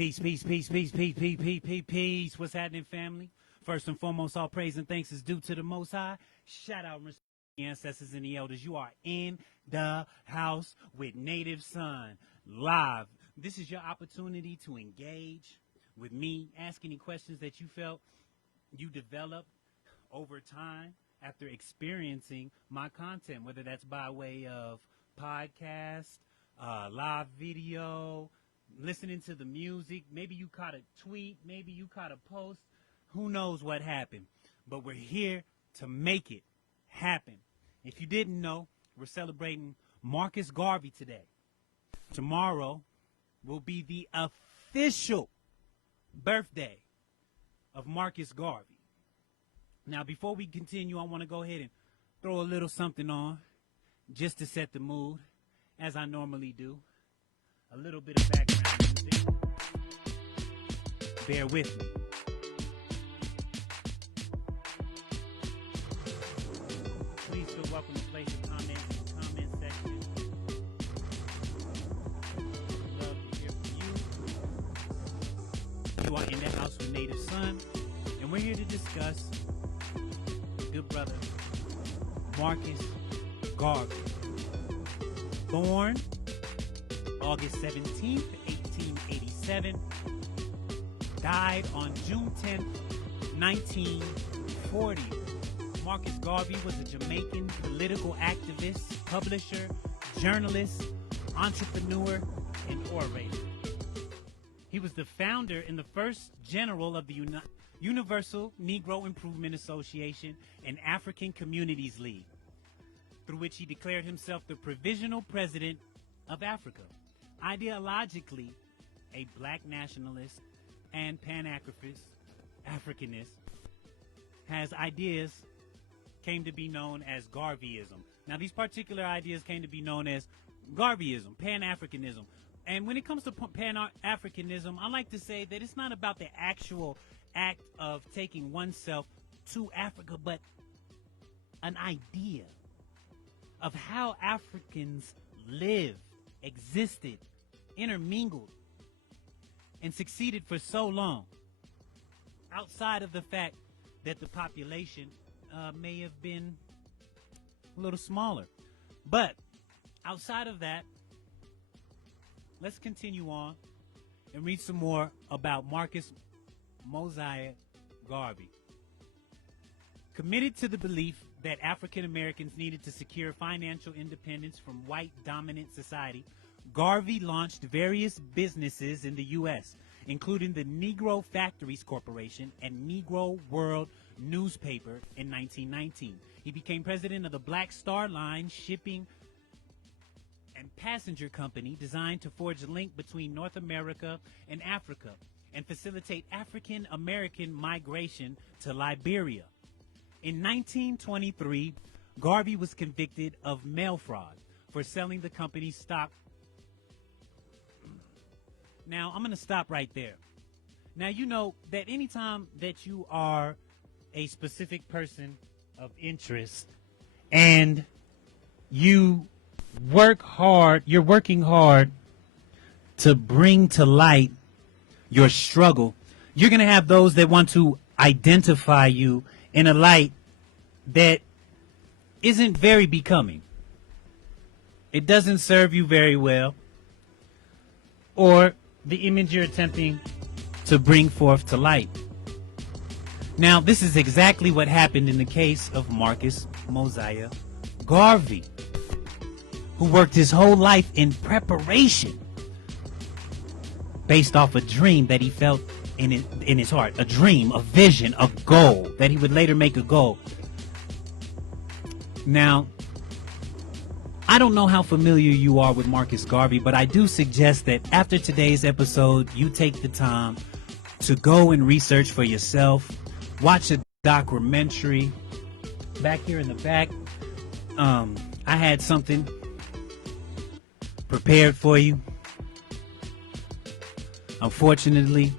Peace, peace, peace, peace, peace, peace, peace, peace, peace. What's happening, family? First and foremost, all praise and thanks is due to the Most High. Shout out, respect the ancestors and the elders. You are in the house with Native Son live. This is your opportunity to engage with me. Ask any questions that you felt you developed over time after experiencing my content, whether that's by way of podcast, live video, listening to the music. Maybe you caught a tweet, maybe you caught a post. Who knows what happened? But we're here to make it happen. If you didn't know, we're celebrating Marcus Garvey today. Tomorrow will be the official birthday of Marcus Garvey. Now, before we continue, I want to go ahead and throw a little something on just to set the mood, as I normally do. A little bit of background music. Bear with me. Please feel welcome to place your comments in the comment section. We'd love to hear from you. You are in the house with Native Son, and we're here to discuss good brother Marcus Garvey. Born August 17th, 1887. Died on June 10th, 1940. Marcus Garvey was a Jamaican political activist, publisher, journalist, entrepreneur, and orator. He was the founder and the first general of the Universal Negro Improvement Association and African Communities League, through which he declared himself the provisional president of Africa. Ideologically, a black nationalist and Pan-Africanist, has ideas came to be known as Garveyism. Now, these particular ideas came to be known as Garveyism, Pan-Africanism. And when it comes to Pan-Africanism, I like to say that it's not about the actual act of taking oneself to Africa, but an idea of how Africans lived, existed, intermingled, and succeeded for so long, outside of the fact that the population may have been a little smaller. But outside of that, let's continue on and read some more about Marcus Mosiah Garvey. Committed to the belief that African Americans needed to secure financial independence from white dominant society, Garvey launched various businesses in the U.S., including the Negro Factories Corporation and Negro World newspaper in 1919. He became president of the Black Star Line shipping and passenger company, designed to forge a link between North America and Africa and facilitate African American migration to Liberia. In 1923, Garvey was convicted of mail fraud for selling the company's stock. Now, I'm going to stop right there. Now, you know that anytime that you are a specific person of interest and you work hard, you're working hard to bring to light your struggle, you're going to have those that want to identify you in a light that isn't very becoming. It doesn't serve you very well, or the image you're attempting to bring forth to light. Now, this is exactly what happened in the case of Marcus Mosiah Garvey, who worked his whole life in preparation based off a dream that he felt in his heart, a dream, a vision, a goal that he would later make a goal. Now, I don't know how familiar you are with Marcus Garvey, but I do suggest that after today's episode, you take the time to go and research for yourself. Watch a documentary. Back here in the back, I had something prepared for you. Unfortunately,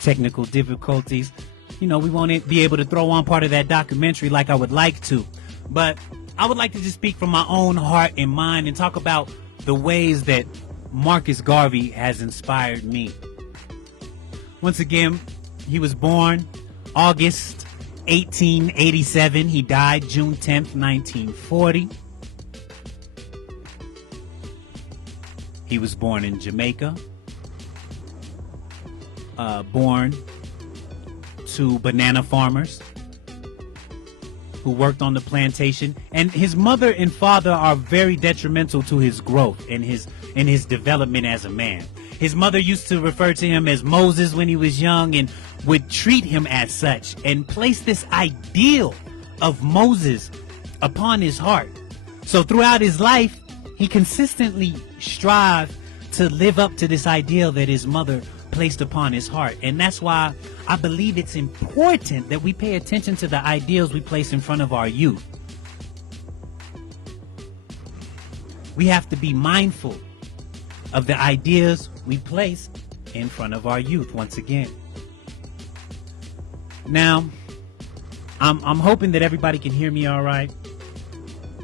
technical difficulties. You know, we won't be able to throw on part of that documentary like I would like to. But I would like to just speak from my own heart and mind and talk about the ways that Marcus Garvey has inspired me. Once again, he was born August 1887. He died June 10th, 1940. He was born in Jamaica. Born to banana farmers who worked on the plantation, and his mother and father are very detrimental to his growth and his development as a man. His mother used to refer to him as Moses when he was young, and would treat him as such, and place this ideal of Moses upon his heart. So throughout his life, he consistently strived to live up to this ideal that his mother placed upon his heart. And that's why I believe it's important that we pay attention to the ideals we place in front of our youth. We have to be mindful of the ideas we place in front of our youth once again. Now, I'm hoping that everybody can hear me all right.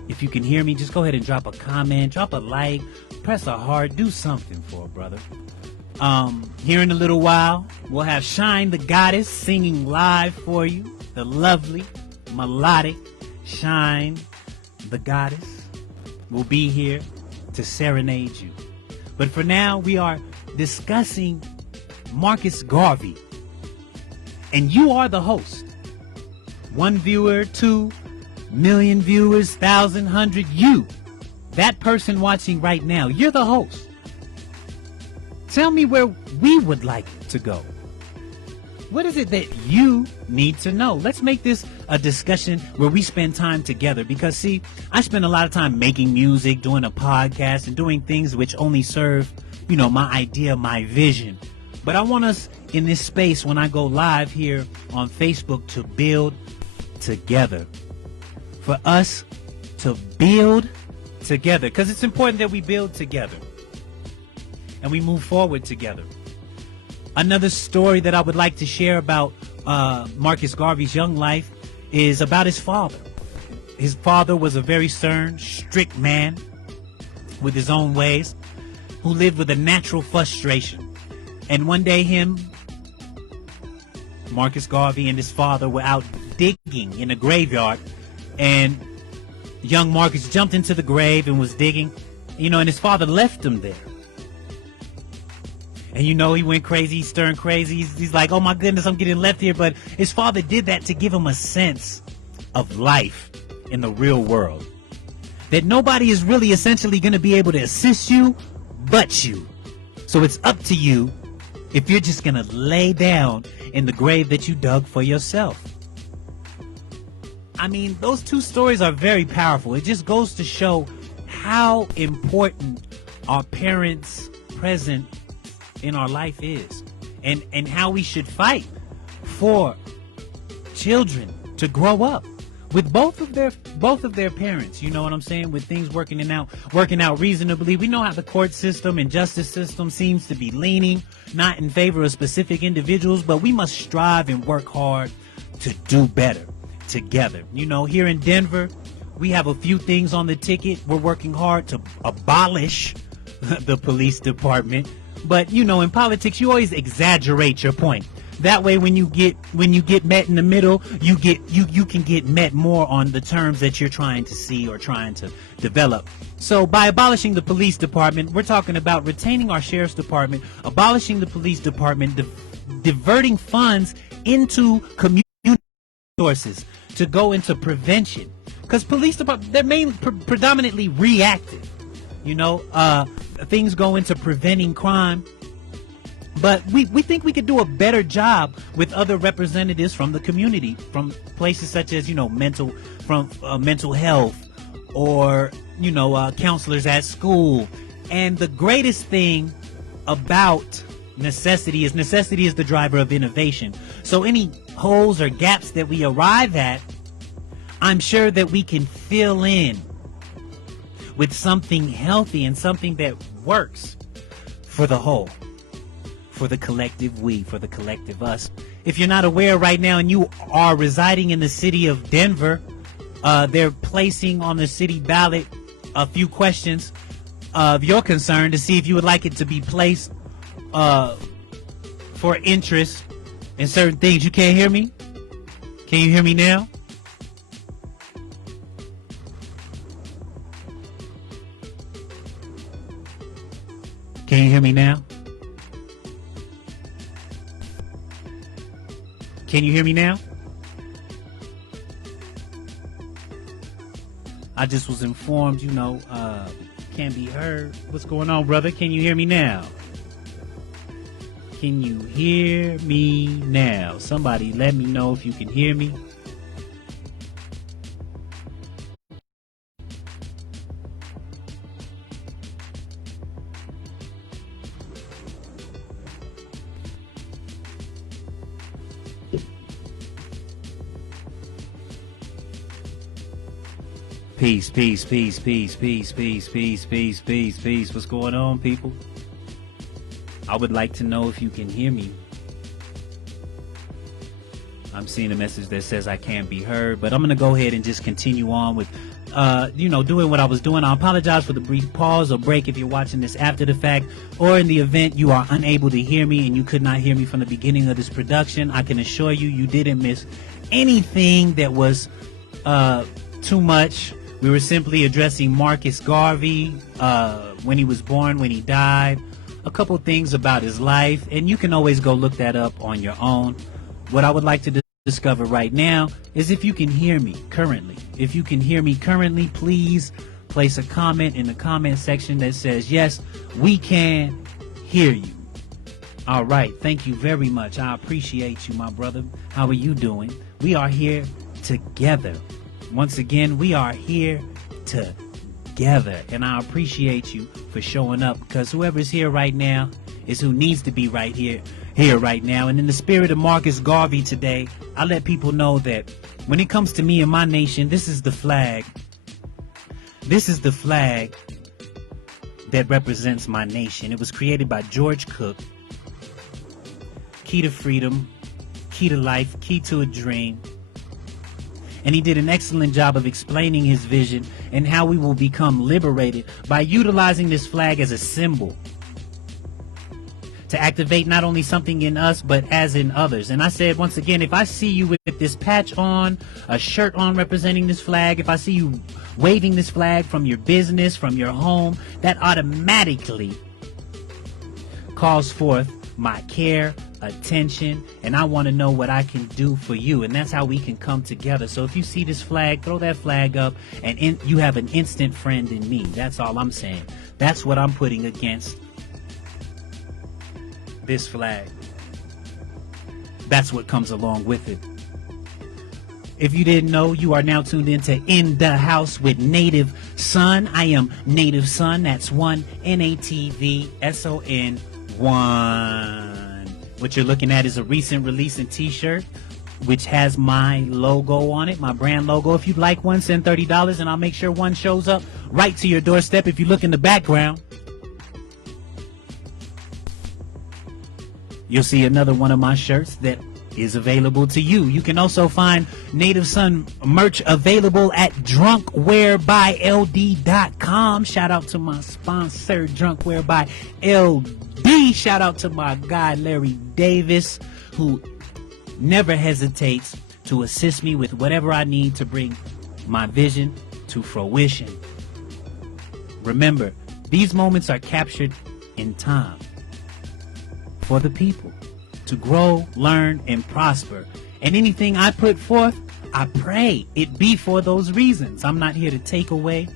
If you can hear me, just go ahead and drop a comment, drop a like, press a heart, do something for a brother. Here in a little while, we'll have Shyne TheGoddezz singing live for you. The lovely, melodic Shyne TheGoddezz will be here to serenade you. But for now, we are discussing Marcus Garvey. And you are the host. 1 viewer, 2 million viewers, 1,000, 100, you. That person watching right now, you're the host. Tell me where we would like to go. What is it that you need to know? Let's make this a discussion where we spend time together. Because, see, I spend a lot of time making music, doing a podcast, and doing things which only serve, my idea, my vision. But I want us in this space, when I go live here on Facebook, to build together. For us to build together. Because it's important that we build together. And we move forward together. Another story that I would like to share about Marcus Garvey's young life is about his father. His father was a very stern, strict man with his own ways, who lived with a natural frustration. And one day Marcus Garvey and his father were out digging in a graveyard, and young Marcus jumped into the grave and was digging, and his father left him there. And he went crazy, stern crazy. He's like, oh my goodness, I'm getting left here. But his father did that to give him a sense of life in the real world. That nobody is really essentially going to be able to assist you but you. So it's up to you if you're just going to lay down in the grave that you dug for yourself. I mean, those two stories are very powerful. It just goes to show how important our parents' presence in our life is, and how we should fight for children to grow up with both of their parents. You know what I'm saying? With things working out reasonably. We know how the court system and justice system seems to be leaning not in favor of specific individuals, but we must strive and work hard to do better together. Here in Denver, we have a few things on the ticket. We're working hard to abolish the police department. But in politics, you always exaggerate your point. That way, when you get met in the middle, you can get met more on the terms that you're trying to see or trying to develop. So by abolishing the police department, we're talking about retaining our sheriff's department, abolishing the police department, diverting funds into community resources to go into prevention. Because police department, they're predominantly reactive. Things go into preventing crime. But we think we could do a better job with other representatives from the community, from places such as, mental health, or, counselors at school. And the greatest thing about necessity is the driver of innovation. So any holes or gaps that we arrive at, I'm sure that we can fill in with something healthy and something that works for the whole, for the collective we, for the collective us. If you're not aware right now and you are residing in the city of Denver, they're placing on the city ballot a few questions of your concern to see if you would like it to be placed for interest in certain things. You can't hear me? Can you hear me now? Can you hear me now? Can you hear me now? I just was informed, can't be heard. What's going on, brother? Can you hear me now? Can you hear me now? Somebody let me know if you can hear me. Peace, peace, peace, peace, peace, peace, peace, peace, peace, peace. What's going on, people? I would like to know if you can hear me. I'm seeing a message that says I can't be heard, but I'm going to go ahead and just continue on with, doing what I was doing. I apologize for the brief pause or break if you're watching this after the fact, or in the event you are unable to hear me and you could not hear me from the beginning of this production. I can assure you, you didn't miss anything that was too much. We were simply addressing Marcus Garvey, when he was born, when he died, a couple things about his life, and you can always go look that up on your own. What I would like to discover right now is if you can hear me currently. If you can hear me currently, please place a comment in the comment section that says, yes, we can hear you. All right. Thank you very much. I appreciate you, my brother. How are you doing? We are here together. Once again, we are here together, and I appreciate you for showing up, because whoever's here right now is who needs to be right here right now. And in the spirit of Marcus Garvey today, I let people know that when it comes to me and my nation, this is the flag. This is the flag that represents my nation. It was created by George Cook. Key to freedom, key to life, key to a dream. And he did an excellent job of explaining his vision and how we will become liberated by utilizing this flag as a symbol to activate not only something in us, but as in others. And I said, once again, if I see you with this patch on, a shirt on representing this flag, if I see you waving this flag from your business, from your home, that automatically calls forth my care, attention, and I want to know what I can do for you. And that's how we can come together. So if you see this flag, throw that flag up, and you have an instant friend in me. That's all I'm saying. That's what I'm putting against this flag. That's what comes along with it. If you didn't know, you are now tuned into In the House with Native Son. I am Native Son. That's one NATVSON 1. What you're looking at is a recent release and t-shirt which has my logo on it, my brand logo. If you'd like one, send $30 and I'll make sure one shows up right to your doorstep. If you look in the background, you'll see another one of my shirts that is available to you. You can also find Native Son merch available at drunkwearbyld.com. Shout out to my sponsor, Drunkwear by LD. Shout out to my guy, Larry Davis, who never hesitates to assist me with whatever I need to bring my vision to fruition. Remember, these moments are captured in time for the people to grow, learn, and prosper. And anything I put forth, I pray it be for those reasons. I'm not here to take away,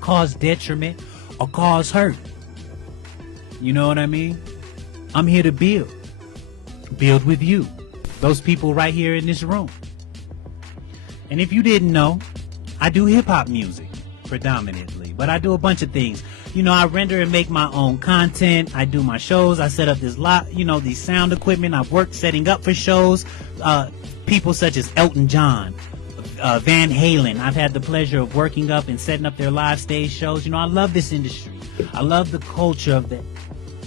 cause detriment, or cause hurt. You know what I mean? I'm here to build with you, those people right here in this room. And if you didn't know, I do hip-hop music predominantly, but I do a bunch of things. I render and make my own content. I do my shows. I set up this these sound equipment. I've worked setting up for shows. People such as Elton John, Van Halen. I've had the pleasure of working up and setting up their live stage shows. I love this industry. I love the culture of the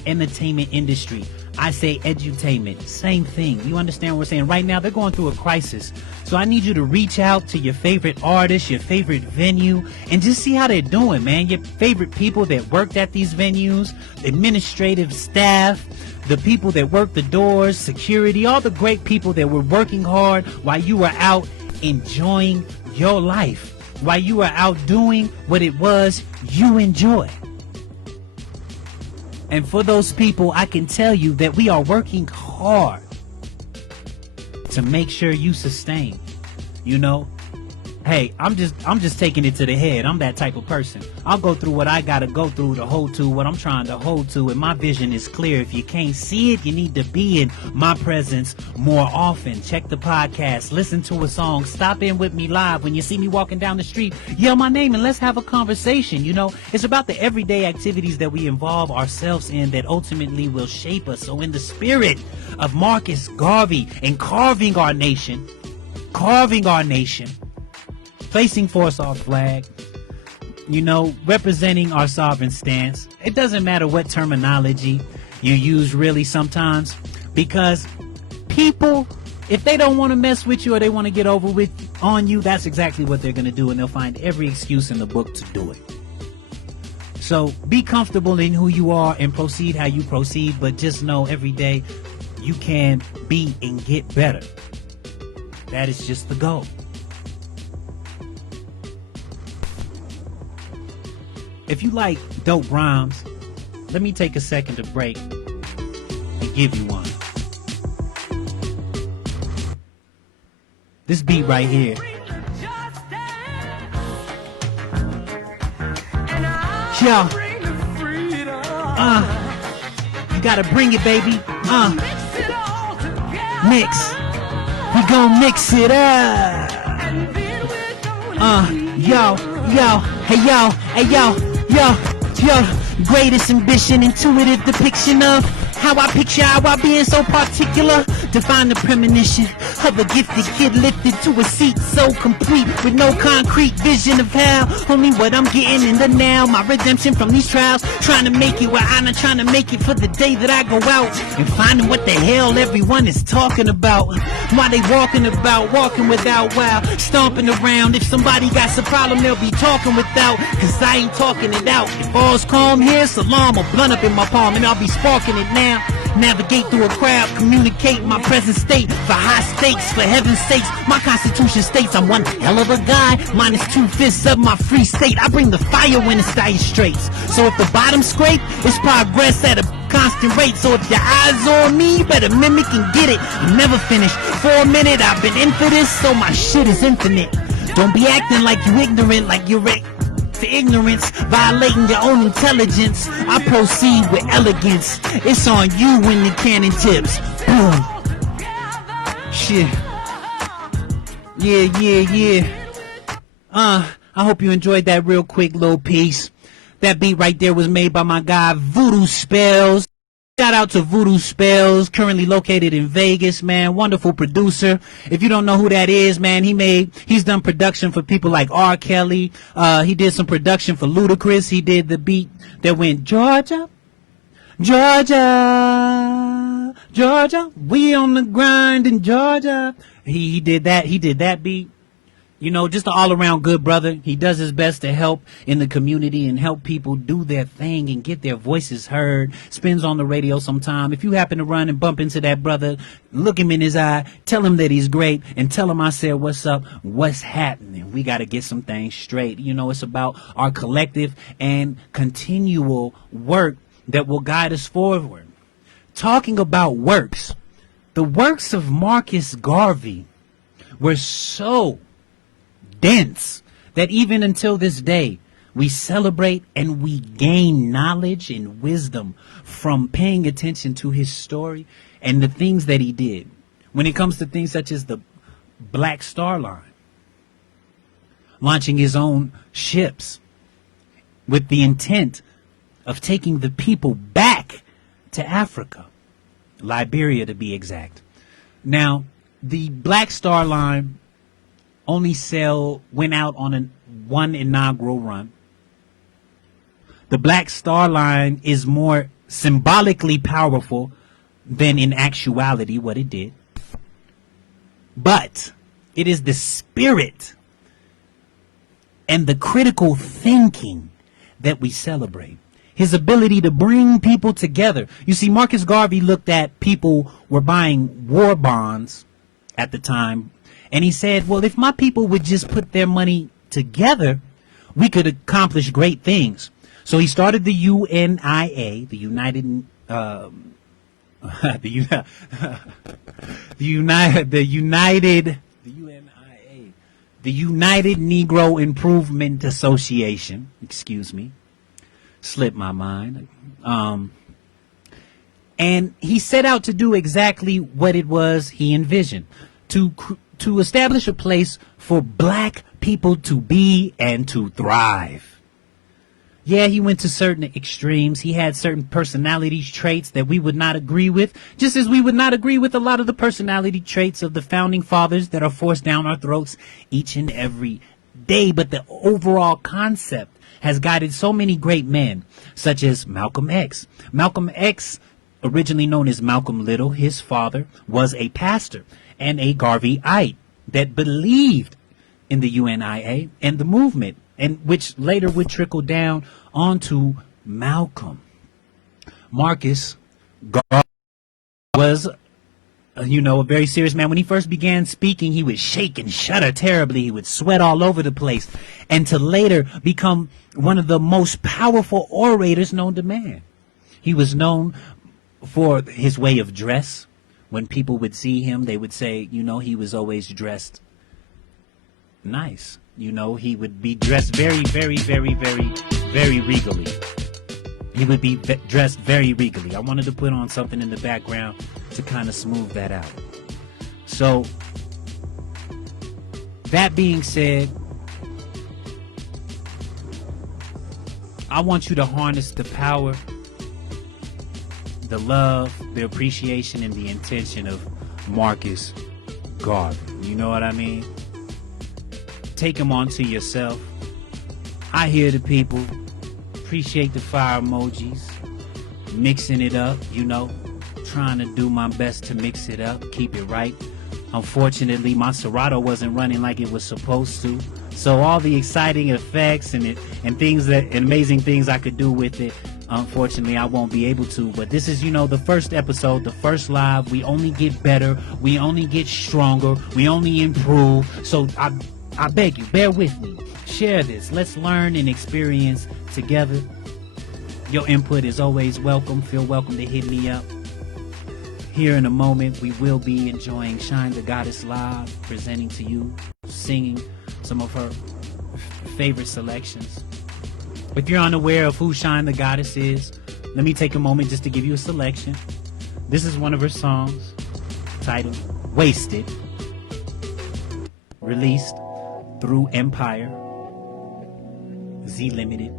entertainment industry. I say edutainment, same thing. You understand what we're saying? Right now, they're going through a crisis. So I need you to reach out to your favorite artist, your favorite venue, and just see how they're doing, man. Your favorite people that worked at these venues, administrative staff, the people that work the doors, security, all the great people that were working hard while you were out enjoying your life, while you were out doing what it was you enjoy. And for those people, I can tell you that we are working hard to make sure you sustain. You know, hey, I'm just taking it to the head. I'm that type of person. I'll go through what I gotta go through to hold to what I'm trying to hold to, and my vision is clear. If you can't see it, you need to be in my presence more often. Check the podcast, listen to a song, stop in with me live. When you see me walking down the street, yell my name and let's have a conversation. You know, it's about the everyday activities that we involve ourselves in that ultimately will shape us. So in the spirit of Marcus Garvey and carving our nation, placing forth our flag, you know, representing our sovereign stance. It doesn't matter what terminology you use really sometimes, because people, if they don't want to mess with you or they want to get over with on you, that's exactly what they're going to do, and they'll find every excuse in the book to do it. So be comfortable in who you are and proceed how you proceed, but just know every day you can be and get better. That is just the goal. If you like dope rhymes, let me take a second to break and give you one. This beat right here. Yo. You gotta bring it, baby. Mix. We gon' mix it up. Yo, greatest ambition, intuitive depiction of how I picture how I being so particular. Define the premonition of a gifted kid lifted to a seat so complete with no concrete vision of how. Only what I'm getting in the now, my redemption from these trials. Trying to make it where I'm not trying to make it for the day that I go out and finding what the hell everyone is talking about. Why they walking about, walking without, wow, stomping around. If somebody got some problem, they'll be talking without, cause I ain't talking it out. If all's calm here, salam, a blunt up in my palm and I'll be sparking it now. Navigate through a crowd, communicate my present state for high stakes, for heaven's sakes. My constitution states I'm one hell of a guy, minus 2/5 of my free state. I bring the fire when it's dire straits. So if the bottom scrape, it's progress at a constant rate. So if your eyes on me, you better mimic and get it. I'm never finished. For a minute, I've been in for this, so my shit is infinite. Don't be acting like you ignorant, like you're to ignorance, violating your own intelligence. I proceed with elegance. It's on you when the cannon tips. Boom. Shit. Yeah. I hope you enjoyed that real quick little piece. That beat right there was made by my guy Voodoo Spells. Shout out to Voodoo Spells, currently located in Vegas, man. Wonderful producer. If you don't know who that is, man, he's done production for people like R. Kelly. He did some production for Ludacris. He did the beat that went Georgia, Georgia, Georgia. We on the grind in Georgia. He did that. He did that beat. You know, just an all-around good brother. He does his best to help in the community and help people do their thing and get their voices heard. Spins on the radio sometime. If you happen to run and bump into that brother, look him in his eye, tell him that he's great, and tell him I said, what's up, what's happening? We got to get some things straight. You know, it's about our collective and continual work that will guide us forward. Talking about works, the works of Marcus Garvey were so dense that even until this day we celebrate and we gain knowledge and wisdom from paying attention to his story and the things that he did. When it comes to things such as the Black Star Line, launching his own ships with the intent of taking the people back to Africa, Liberia to be exact. Now, the Black Star Line only went out on one inaugural run. The Black Star Line is more symbolically powerful than in actuality what it did. But it is the spirit and the critical thinking that we celebrate. His ability to bring people together. You see, Marcus Garvey looked at people were buying war bonds at the time, and he said, well, if my people would just put their money together, we could accomplish great things. So he started the UNIA, the United the United Negro Improvement Association. Excuse me, slipped my mind. And he set out to do exactly what it was he envisioned, to establish a place for black people to be and to thrive. Yeah, he went to certain extremes. He had certain personality traits that we would not agree with, just as we would not agree with a lot of the personality traits of the founding fathers that are forced down our throats each and every day. But the overall concept has guided so many great men, such as Malcolm X. Malcolm X, originally known as Malcolm Little, his father was a pastor and a Garveyite that believed in the UNIA and the movement, and which later would trickle down onto Malcolm. Marcus Garvey was, a very serious man. When he first began speaking, he would shake and shudder terribly. He would sweat all over the place. And to later become one of the most powerful orators known to man. He was known for his way of dress. When people would see him, they would say, he was always dressed nice. He would be dressed very, very, very, very, very regally. He would be dressed very regally. I wanted to put on something in the background to kind of smooth that out. So, that being said, I want you to harness the power, the love, the appreciation, and the intention of Marcus Garvey. You know what I mean? Take him onto yourself. I hear the people. Appreciate the fire emojis. Mixing it up, trying to do my best to mix it up, keep it right. Unfortunately, my Serato wasn't running like it was supposed to. So all the exciting effects and things and amazing things I could do with it, unfortunately, I won't be able to. But this is, the first episode, the first live. We only get better. We only get stronger. We only improve. So I beg you, bear with me. Share this. Let's learn and experience together. Your input is always welcome. Feel welcome to hit me up. Here in a moment, we will be enjoying Shyne TheGoddezz live, presenting to you, singing some of her favorite selections. If you're unaware of who Shyne TheGoddezz is, let me take a moment just to give you a selection. This is one of her songs, titled Wasted, released through Empire, Z Limited.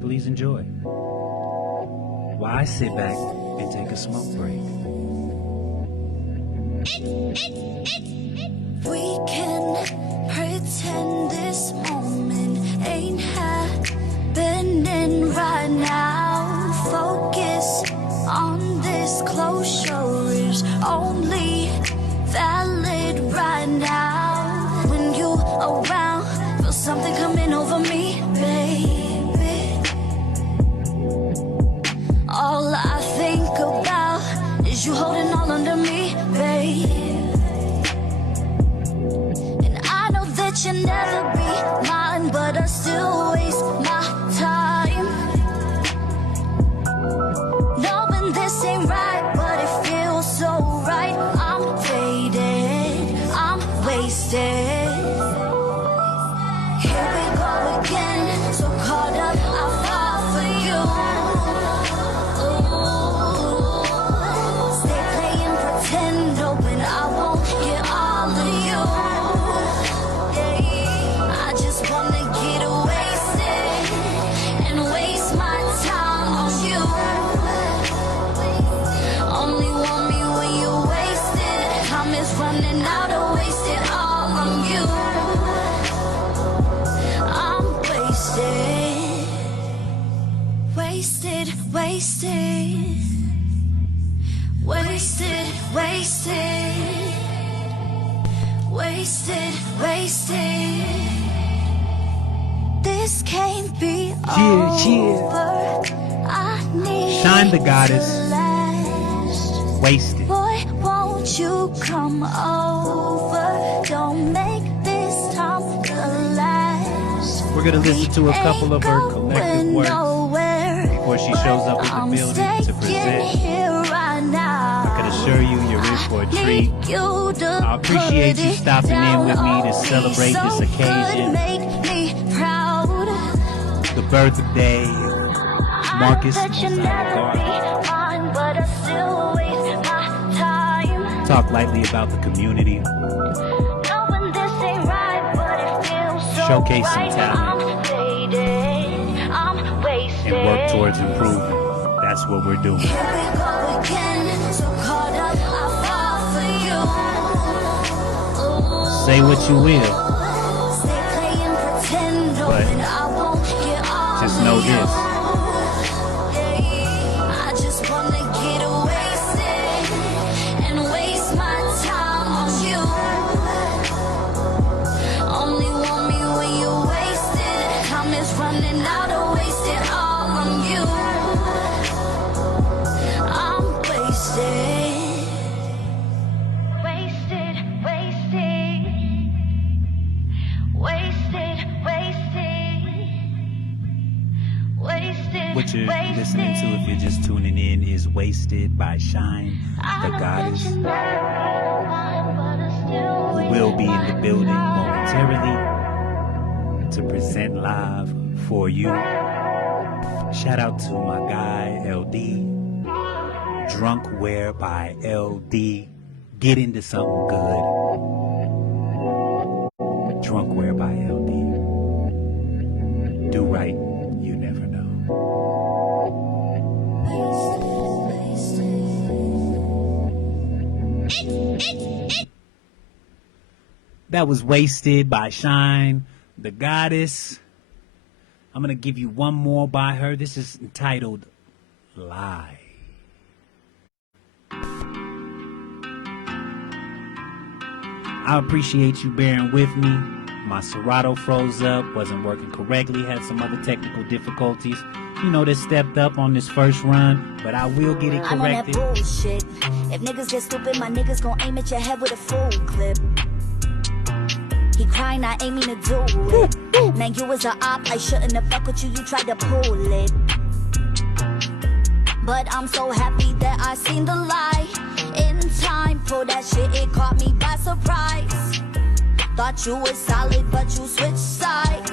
Please enjoy while I sit back and take a smoke break. We can pretend this moment ain't happening right now. Focus on this closure is only valid right now. When you around, feel something coming over me, baby. All I think about is you holding all under me, babe. And I know that you'll never be mine, but I still wait. wasted, wasted, wasted, wasted, wasted, wasted. This can't be over. I need Shyne TheGoddezz, to last. Wasted. Boy, won't you come over? Don't make this time the last. We're gonna listen to a couple of her collective works before she shows up in the building to present. I can assure you, you're in for a treat. I appreciate you stopping in with me to celebrate this occasion. The birthday of Marcus Mosiah Garvey. Talk lightly about the community. Showcase some talent. And work towards improvement. That's what we're doing. Say what you will, but just know this. I just wanna get wasted and waste my time on you. Only want me when you're wasted. Time is running out, I waste it all on you. I'm wasted. Wasted, wasted. Wasted, wasted. Wasted. What you're listening to, if you're just tuning in, is Wasted by Shyne TheGoddezz, who will be in the building momentarily to present live for you. Shout out to my guy LD. Drunkware by LD. Get into something good. Drunkware by LD. Do right, you never know. That was Wasted by Shyne TheGoddezz. I'm going to give you one more by her. This is entitled Lie. I appreciate you bearing with me. My Serato froze up, wasn't working correctly, had some other technical difficulties. You know, that stepped up on this first run, but I will get it corrected. I'm on that bullshit. If niggas get stupid, my niggas gon' aim at your head with a full clip. He crying, I ain't mean to do it. Man, you was a op, I shouldn't have fucked with you, you tried to pull it. But I'm so happy that I seen the lie. In time for that shit, it caught me by surprise. Thought you was solid, but you switched sides.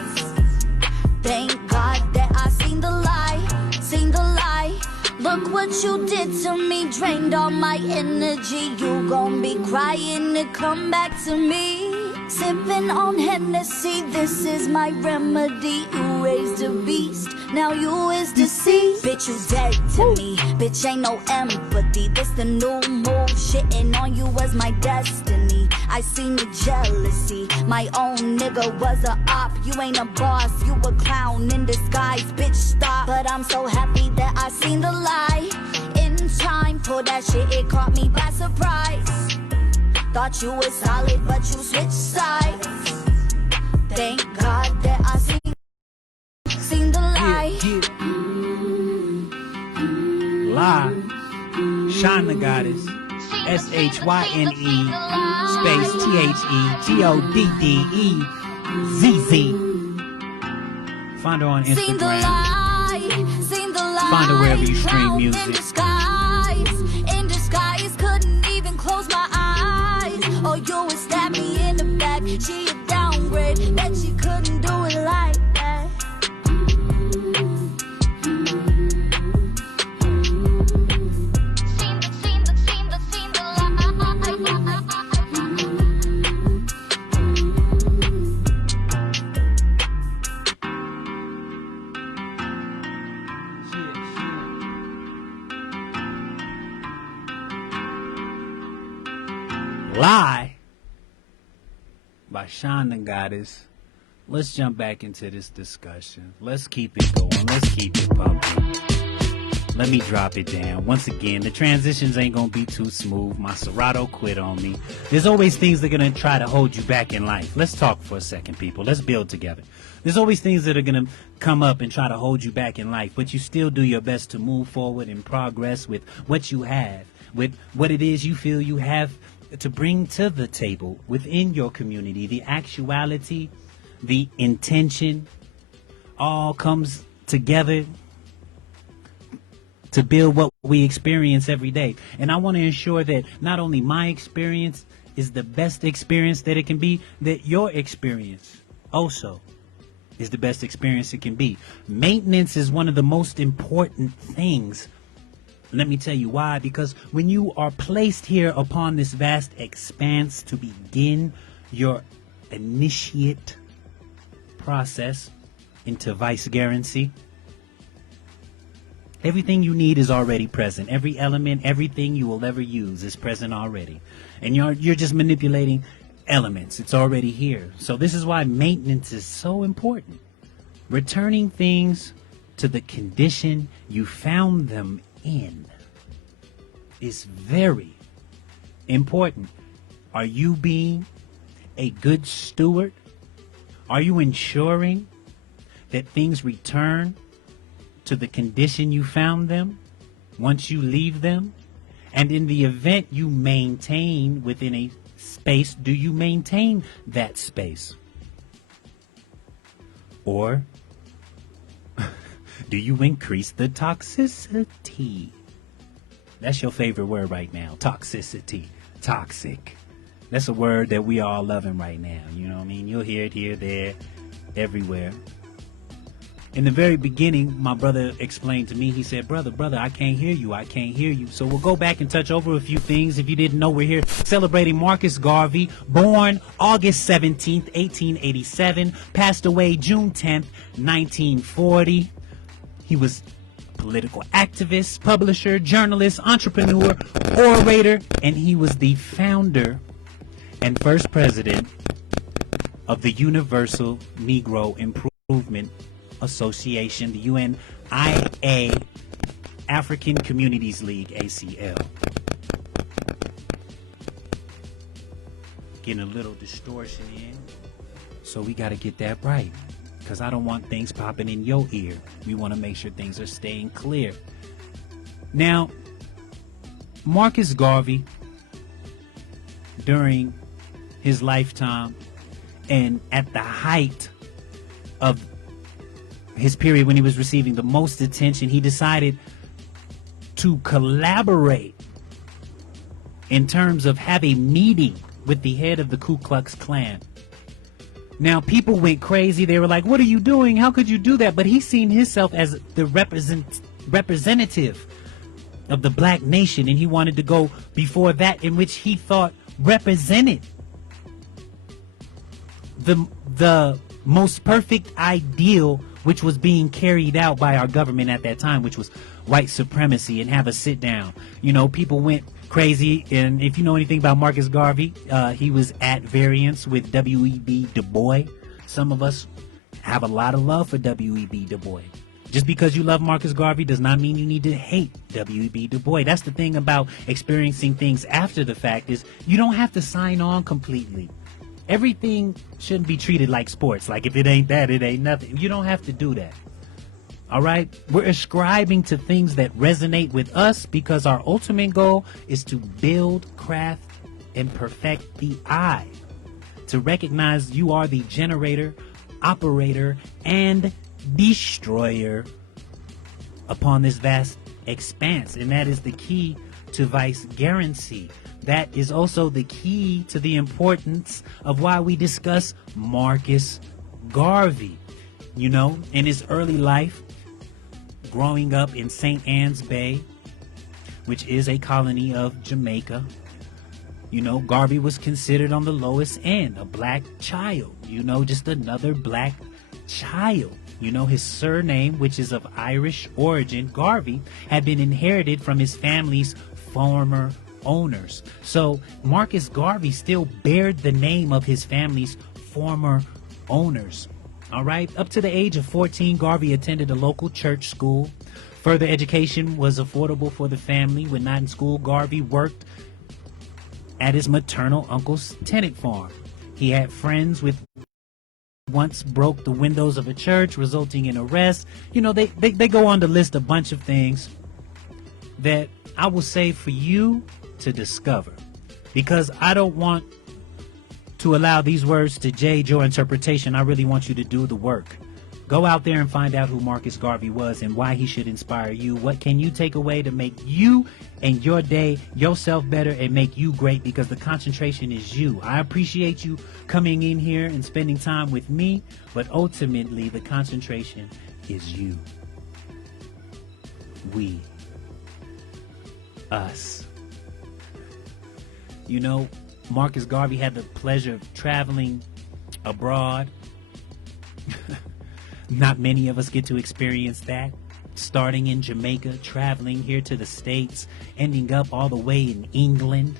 Thank God that I seen the lie, seen the lie. Look what you did to me, drained all my energy. You gon' be crying to come back to me. Sipping on Hennessy, this is my remedy. You raised a beast, now you is deceased. Bitch, you dead to me, bitch ain't no empathy. This the new move, shitting on you was my destiny. I seen the jealousy, my own nigga was a op. You ain't a boss, you a clown in disguise, bitch stop. But I'm so happy that I seen the lie. In time for that shit, it caught me by surprise. Thought you was solid, but you switched sides. Thank God that I seen the lie. Lie. Shyne TheGoddezz. SHYNE space THEGODDEZZ. Find her on Instagram. Find her wherever you stream music. In disguise, couldn't even close my eyes. Or you would stab me in the back. She a downgrade, bet she couldn't do it like that. Lie by Shyne TheGoddezz. let's jump back into this discussion. Let's keep it going. Let's keep it pumping. Let me drop it down. Once again, the transitions ain't gonna be too smooth. My Serato quit on me. There's always things that are gonna try to hold you back in life. Let's talk for a second, people. Let's build together. There's always things that are gonna come up and try to hold you back in life, but you still do your best to move forward and progress with what you have, with what it is you feel you have to bring to the table within your community. The actuality, the intention, all comes together to build what we experience every day. And I want to ensure that not only my experience is the best experience that it can be, that your experience also is the best experience it can be. Maintenance is one of the most important things. Let me tell you why. Because when you are placed here upon this vast expanse to begin your initiate process into vicegerency, everything you need is already present. Every element, everything you will ever use is present already. And you're just manipulating elements. It's already here. So this is why maintenance is so important. Returning things to the condition you found them in is very important. Are you being a good steward? Are you ensuring that things return to the condition you found them once you leave them? And in the event you maintain within a space, do you maintain that space? Or do you increase the toxicity? That's your favorite word right now. Toxicity. Toxic. That's a word that we all loving right now. You know what I mean? You'll hear it here, there, everywhere. In the very beginning, my brother explained to me, he said, brother, I can't hear you. I can't hear you. So we'll go back and touch over a few things. If you didn't know, we're here celebrating Marcus Garvey, born August 17th, 1887, passed away June 10th, 1940. He was a political activist, publisher, journalist, entrepreneur, orator, and he was the founder and first president of the Universal Negro Improvement Association, the UNIA, African Communities League, ACL. Getting a little distortion in, so we got to get that right, because I don't want things popping in your ear. We want to make sure things are staying clear. Now, Marcus Garvey, during his lifetime and at the height of his period when he was receiving the most attention, he decided to collaborate in terms of have a meeting with the head of the Ku Klux Klan. Now, people went crazy. They were like, what are you doing? How could you do that? But he seen himself as the representative of the black nation, and he wanted to go before that, in which he thought represented the most perfect ideal which was being carried out by our government at that time, which was white supremacy, and have a sit down. You know, people went crazy. And if you know anything about Marcus Garvey, he was at variance with W.E.B. Du Bois. Some of us have a lot of love for W.E.B. Du Bois. Just because you love Marcus Garvey does not mean you need to hate W.E.B. Du Bois. That's the thing about experiencing things after the fact, is you don't have to sign on completely. Everything shouldn't be treated like sports. Like, if it ain't that, it ain't nothing. You don't have to do that. All right? We're ascribing to things that resonate with us, because our ultimate goal is to build, craft, and perfect the I. To recognize you are the generator, operator, and destroyer upon this vast expanse. And that is the key to vicegerency. That is also the key to the importance of why we discuss Marcus Garvey. You know, in his early life, growing up in St. Ann's Bay, which is a colony of Jamaica, you know, Garvey was considered on the lowest end, a black child, you know, just another black child. You know, his surname, which is of Irish origin, Garvey, had been inherited from his family's former owners. So Marcus Garvey still bared the name of his family's former owners. All right. Up to the age of 14, Garvey attended a local church school. Further education was affordable for the family. When not in school, Garvey worked at his maternal uncle's tenant farm. He had friends with once broke the windows of a church, resulting in arrest. You know, they go on to list a bunch of things that I will say for you to discover, because I don't want to allow these words to jade your interpretation. I really want you to do the work. Go out there and find out who Marcus Garvey was and why he should inspire you. What can you take away to make you and your day, yourself better, and make you great? Because the concentration is you. I appreciate you coming in here and spending time with me, but ultimately the concentration is you. We. Us. You know, Marcus Garvey had the pleasure of traveling abroad. Not many of us get to experience that. Starting in Jamaica, traveling here to the States, ending up all the way in England.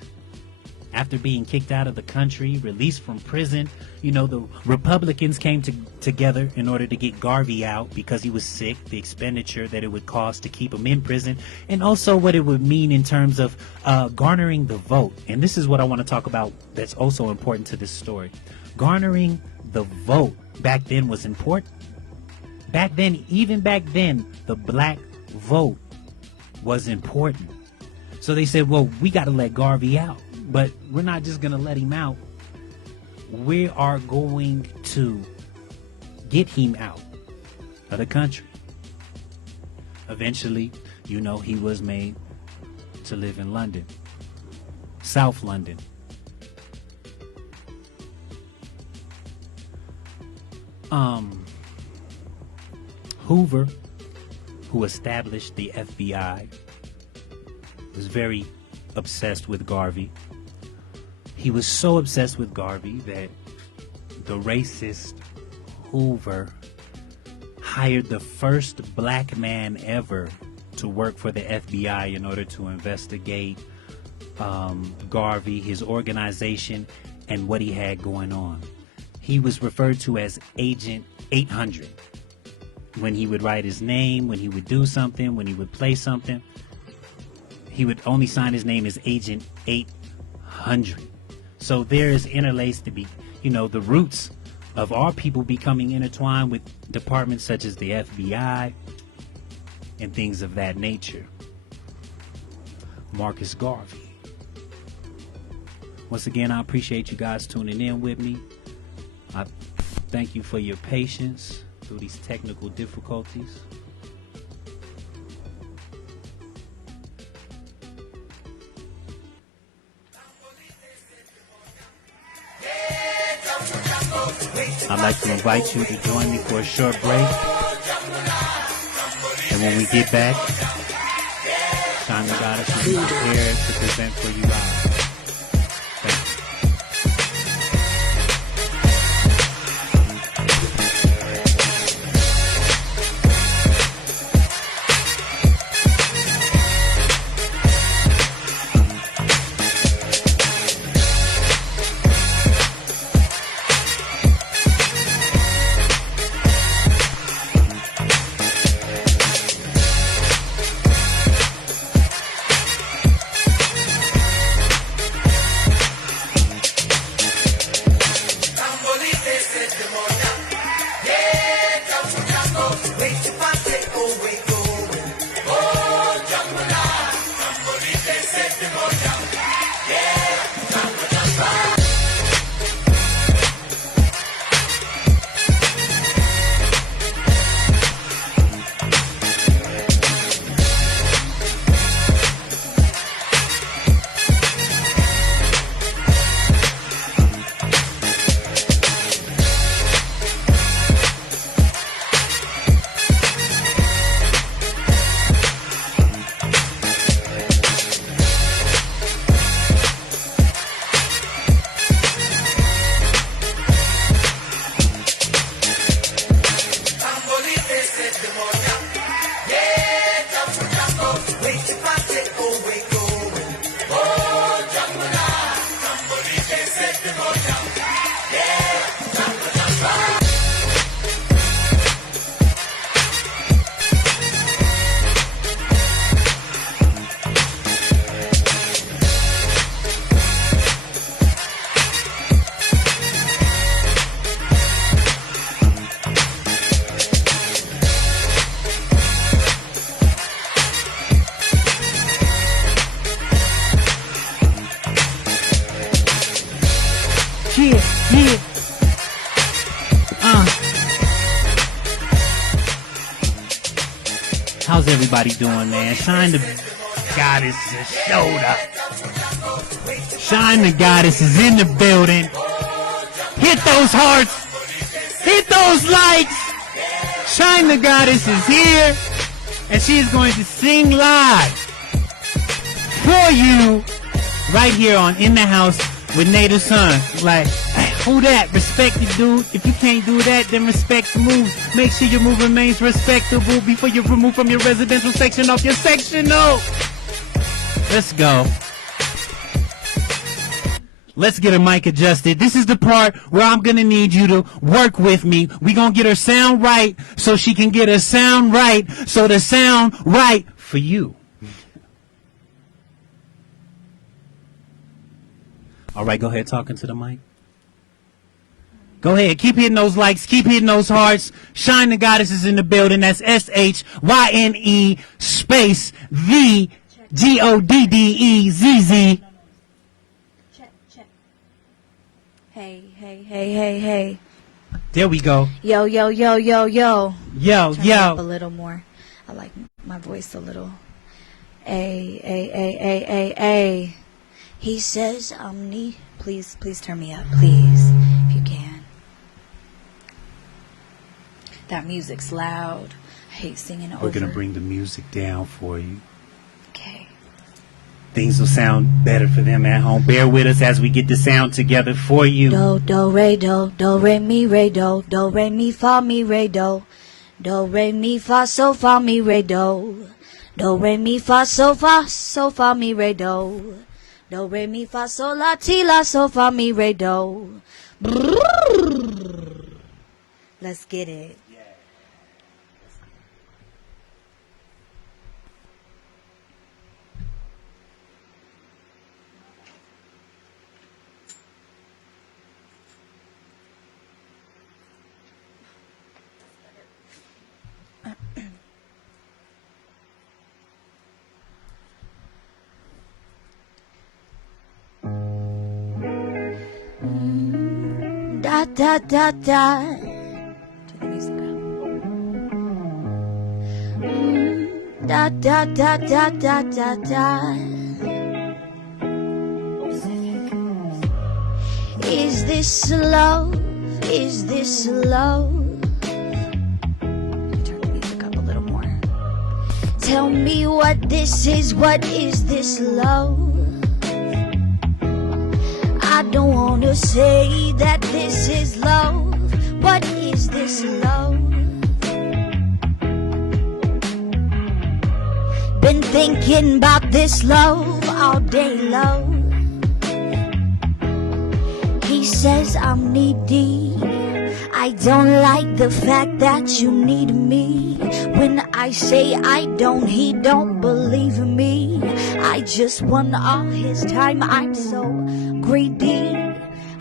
After being kicked out of the country, released from prison, you know, the Republicans came together in order to get Garvey out because he was sick, the expenditure that it would cost to keep him in prison, and also what it would mean in terms of garnering the vote. And this is what I want to talk about that's also important to this story. Garnering the vote back then was important. Back then, even back then, the black vote was important. So they said, well, we got to let Garvey out. But we're not just going to let him out. We are going to get him out of the country. Eventually, you know, he was made to live in London, South London. Hoover, who established the FBI, was very obsessed with Garvey. He was so obsessed with Garvey that the racist Hoover hired the first black man ever to work for the FBI in order to investigate Garvey, his organization, and what he had going on. He was referred to as Agent 800. When he would write his name, when he would do something, when he would play something, he would only sign his name as Agent 800. So there is interlaced to be, you know, the roots of our people becoming intertwined with departments such as the FBI and things of that nature. Marcus Garvey. Once again, I appreciate you guys tuning in with me. I thank you for your patience through these technical difficulties. I'd like to invite you to join me for a short break. And when we get back, Shyne TheGoddezz will be prepared to present for you live. Thank you. How's everybody doing, man? Shyne TheGoddezz just showed up. Shyne TheGoddezz is in the building. Hit those hearts. Hit those likes. Shyne TheGoddezz is here, and she is going to sing live for you right here on In the House with Native Son. Like, hey, who that? Respect the dude. If you can't do that, then respect the move. Make sure your move remains respectable before you're removed from your residential section off your sectional. Let's go. Let's get her mic adjusted. This is the part where I'm going to need you to work with me. We're going to get her sound right so she can get her sound right so the sound right for you. All right, go ahead, talking to the mic. Go ahead, keep hitting those likes, keep hitting those hearts. Shyne TheGoddezz is in the building. That's SHYNE space TheGoddezz. Hey. There we go. Yo. Yo. Turn it up a little more. I like my voice a little. Ay. He says I'm need. Please turn me up, please, if you can. That music's loud. I hate singing over. We're going to bring the music down for you. Okay. Things will sound better for them at home. Bear with us as we get the sound together for you. Do, re, do, mi, re, do, re, mi, fa, mi, re, do, re, mi, fa, so, fa, mi, re, do, re, mi, fa, so, fa, mi, re, do, re, mi, fa, so, la, ti, la, so, fa, mi, re, do. Let's get it. Da. Turn the music up. Da. Is this love? Is this love? Turn the music up a little more. Tell me what this is. What is this love? I don't wanna say that this is love. What is this love? Been thinking about this love all day long. He says I'm needy. I don't like the fact that you need me. When I say I don't, he don't believe me. I just want all his time. I'm so greedy.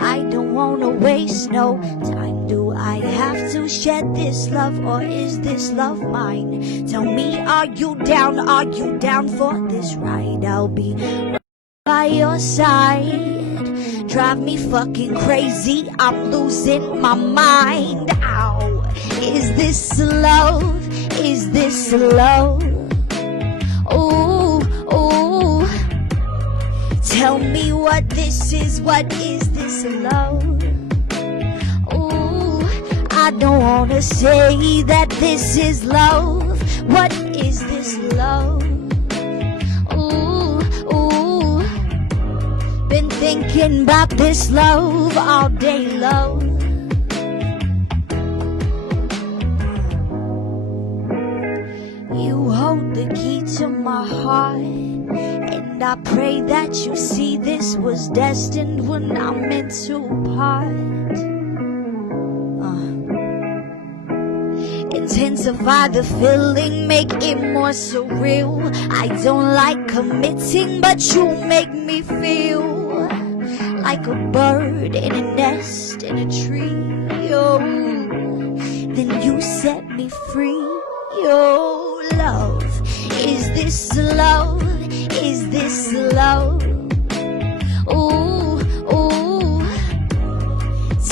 I don't wanna waste no time. Do I have to shed this love, or is this love mine? Tell me, are you down? Are you down for this ride? I'll be right by your side. Drive me fucking crazy, I'm losing my mind. Ow. Is this love? Is this love? Ooh. Tell me what this is. What is this love? Ooh, I don't wanna say that this is love. What is this love? Ooh. Been thinking about this love all day long. You hold the key to my heart, and I pray that you see this was destined when I'm meant to part. Intensify the feeling, make it more surreal. I don't like committing, but you make me feel like a bird in a nest in a tree. Yo, then you set me free. Yo, love, is this love? Is this love? Ooh.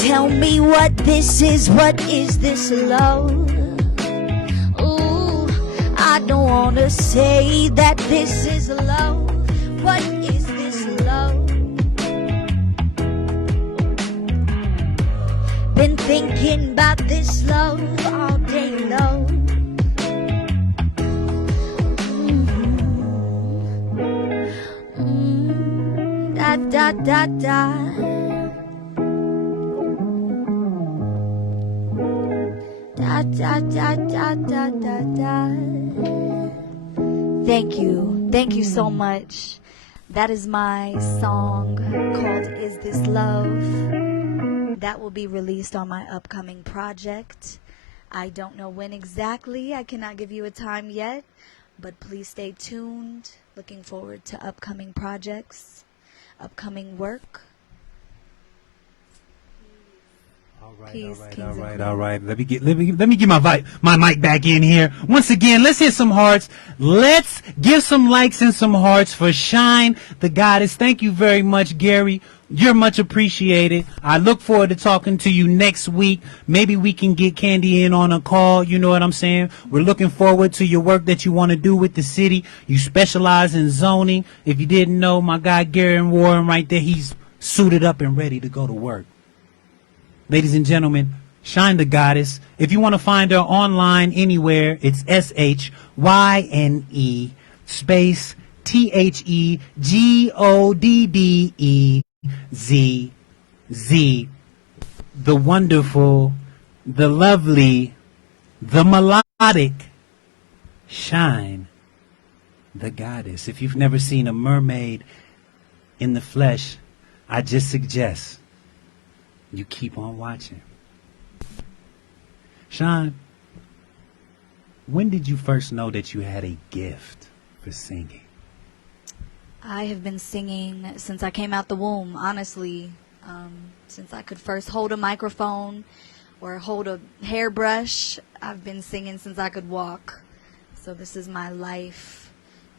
Tell me what this is. What is this love? Ooh, I I don't wanna say that this is love. What is this love? Been thinking about this love all day long. Da da da da. Da da da da da da da. Thank you so much. That is my song called Is This Love? That will be released on my upcoming project. I don't know when exactly. I cannot give you a time yet, but please stay tuned. Looking forward to upcoming projects, upcoming work. All right. Let me get my mic back in here. Once again, let's hit some hearts. Let's give some likes and some hearts for Shyne TheGoddezz. Thank you very much, Gary. You're much appreciated. I look forward to talking to you next week. Maybe we can get Candy in on a call. You know what I'm saying? We're looking forward to your work that you want to do with the city. You specialize in zoning. If you didn't know, my guy Gary Warren right there, he's suited up and ready to go to work. Ladies and gentlemen, Shyne TheGoddezz. If you want to find her online anywhere, it's SHYNE space TheGoddezz. The wonderful, the lovely, the melodic Shyne TheGoddezz. If you've never seen a mermaid in the flesh, I just suggest you keep on watching. Shyne, when did you first know that you had a gift for singing? I have been singing since I came out the womb, honestly. Since I could first hold a microphone or hold a hairbrush, I've been singing since I could walk. So this is my life.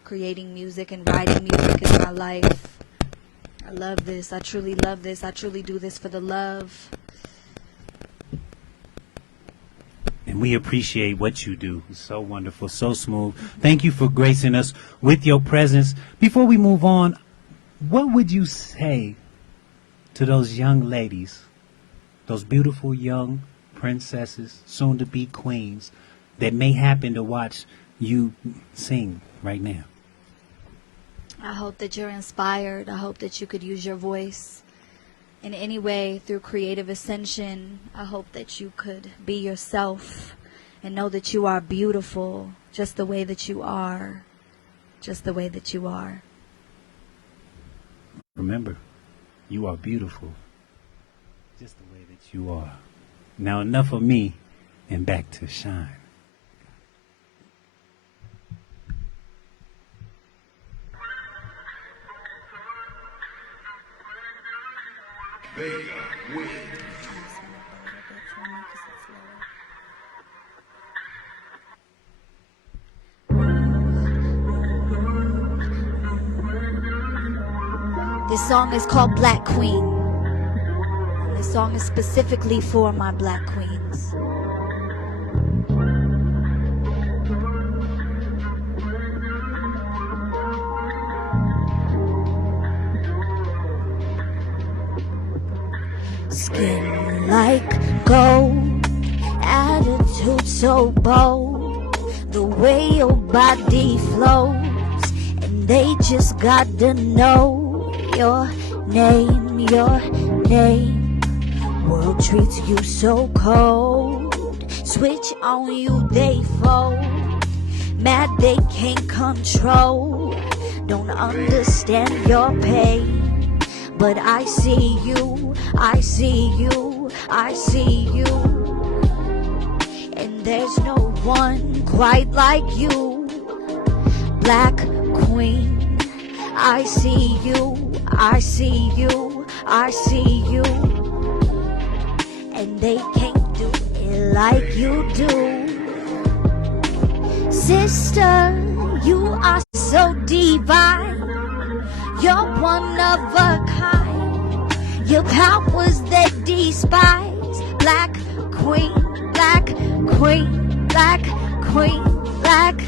Creating music and writing music is my life. I love this. I truly love this. I truly do this for the love. And we appreciate what you do. It's so wonderful, so smooth. Thank you for gracing us with your presence. Before we move on, what would you say to those young ladies, those beautiful young princesses, soon to be queens, that may happen to watch you sing right now? I hope that you're inspired. I hope that you could use your voice in any way through creative ascension. I hope that you could be yourself and know that you are beautiful just the way that you are. Just the way that you are. Remember, you are beautiful just the way that you are. Now enough of me and back to Shyne. This song is called Black Queen. And this song is specifically for my black queens. Skin like gold, attitude so bold, the way your body flows, and they just got to know your name, your name. World treats you so cold, switch on you they fold, mad they can't control, don't understand your pain, but I see you, I see you, I see you, and there's no one quite like you, Black Queen. I see you, I see you, I see you, and they can't do it like you do. Sister, you are so divine, you're one of a kind, your powers that despise. Black Queen, Black Queen, Black Queen, Black.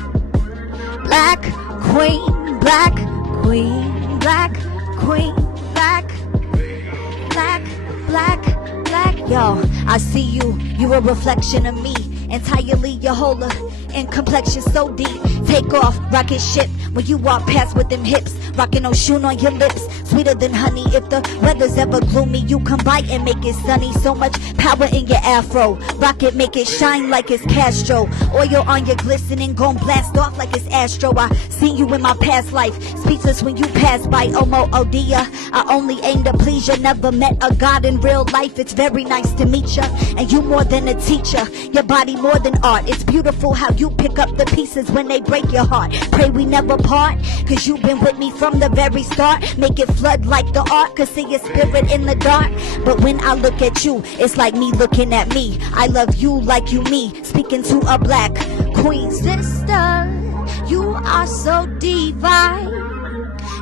black queen, black queen, black queen, black, black, black, black. Yo, I see you, you a reflection of me. Entirely your whole in complexion so deep. Take off, rocket ship when you walk past with them hips. Rockin' Oshun on your lips, sweeter than honey. If the weather's ever gloomy, you come by and make it sunny. So much power in your afro. Rock it, make it shine like it's Castro. Oil on your glistening, gon' blast off like it's Astro. I seen you in my past life, speechless when you pass by. Omo Odia, I only aim to please ya. Never met a god in real life, it's very nice to meet ya. And you more than a teacher, your body more than art. It's beautiful how you pick up the pieces when they break your heart. Pray we never part, cause you've been with me from the very start. Make it flood like the ark, cause see your spirit in the dark. But when I look at you, it's like me looking at me. I love you like you me, speaking to a black queen. Sister, you are so divine.